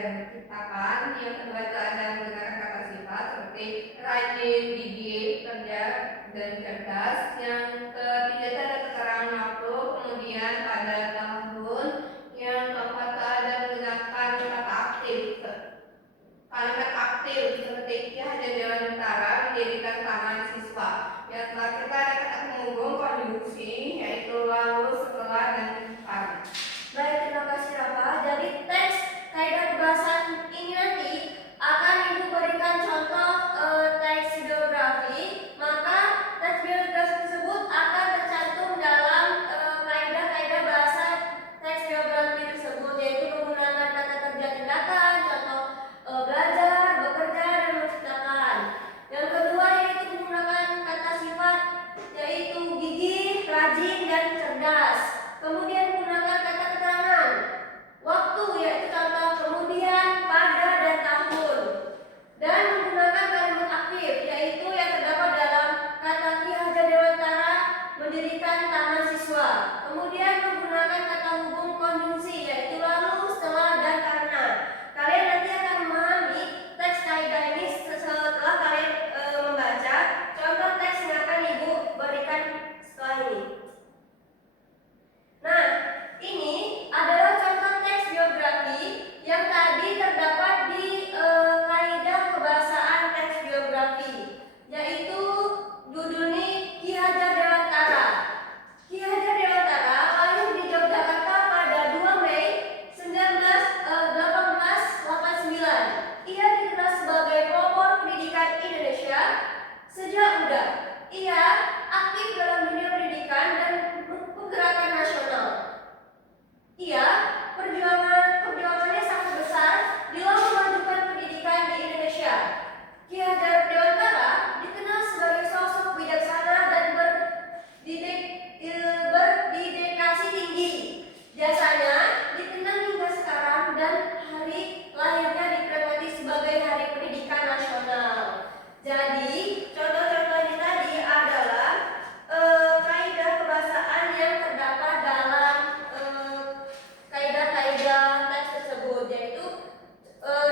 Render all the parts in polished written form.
dan menciptakan. Yang kedua itu ada menggunakan kata sifat seperti rajin, gigih, kerja, dan cerdas. Yang ketiga itu ada keterangan makhluk, kemudian pada tahun. Yang keempat itu ada menggunakan kata aktif. Kalimat aktif seperti Ki Hajar Dewantara mendirikan taman siswa. Yang terakhir ada kata penghubung konjungsi yaitu lalu, setelah, dan karena. Baik, terima kasih Rafa. Jadi teks kaidah kebahasan ini nanti akan Ibu berikan contoh teks biografi. Maka teks biografi tersebut akan tercantum dalam kaidah-kaidah bahasa teks biografi tersebut, yaitu menggunakan kata kerja tindakan, contoh belajar, bekerja, dan menciptakan. Yang kedua yaitu menggunakan kata sifat, yaitu gigih, rajin, dan cerdas. Kemudian menggunakan kata keterangan, waktu, yaitu contoh kemudian, pada, dan tahun. Dan menggunakan kalimat aktif, yaitu yang terdapat dalam kata Ki Hajar Dewantara mendirikan taman siswa. Kemudian menggunakan kata hubung konjungsi, yaitu lalu, setelah, dan karena. Kalian nanti akan memahami teks kaidah ini setelah kalian membaca contoh teks yang akan Ibu berikan setelah ini. Nah, ini adalah contoh teks biografi yang tadi terdapat di kaidah kebahasaan teks biografi, yaitu judulnya Ki Hajar Dewantara. Ki Hajar Dewantara lahir di Yogyakarta pada 2 Mei 1889. Ia dikenal sebagai pelopor pendidikan Indonesia sejak muda. Ia aktif dalam dunia pendidikan dan pergerakan nasional. Ia perjuangannya sangat besar dalam memajukan pendidikan di Indonesia. Ki Hajar Dewantara dikenal sebagai sosok bijaksana dan berdedikasi tinggi. Jasanya dikenang hingga sekarang dan hari lahirnya diperingati sebagai Hari Pendidikan Nasional. Jadi contoh-contoh ini tadi adalah kaidah kebahasaan yang terdapat dalam kaidah-kaidah teks tersebut, yaitu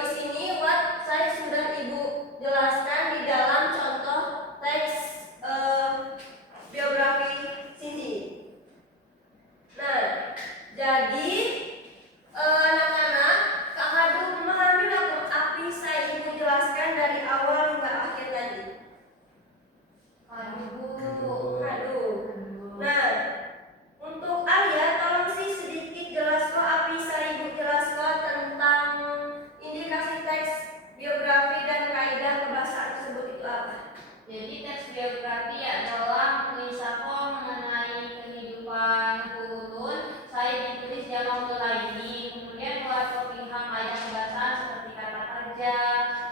di sini saya sudah Ibu jelaskan di dalam contoh teks biografi Cindy. Nah, jadi anak-anak, Kak Hadu memahami maksud apa saya Ibu jelaskan dari awal hingga akhir tadi? Hadu. Nah, untuk Alia, tolong sih sedikit jelaskan apa saya Ibu jelaskan tentang indikasi teks biografi dan kaidah kebahasaan tersebut itu apa? Jadi teks biografi adalah mengisahkan mengenai kehidupan Hudun. Saya ditulis zaman ini, kemudian buat pihak kaidah kebahasaan seperti kata kerja,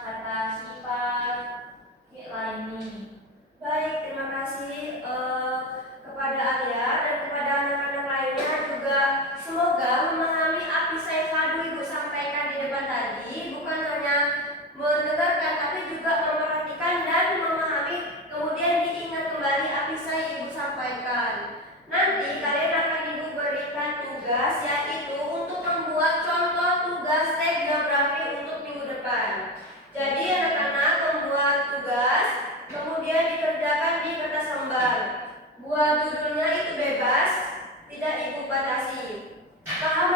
kata sifat, lainnya. Baik, terima kasih kepada Alia dan kepada anak-anak lainnya juga. Semoga memahami apa saya Hadu Ibu sampaikan di depan tadi, bukan hanya mendengarkan tapi juga memperhatikan dan memahami, kemudian diingat kembali apa saya Ibu sampaikan. Nanti kalian akan Ibu berikan tugas, yaitu untuk membuat contoh tugas teks biografi untuk minggu depan. Jadi anak-anak membuat tugas, kemudian dikerjakan di kertas lembar. Buat judulnya itu bebas, tidak Ibu batasi. Paham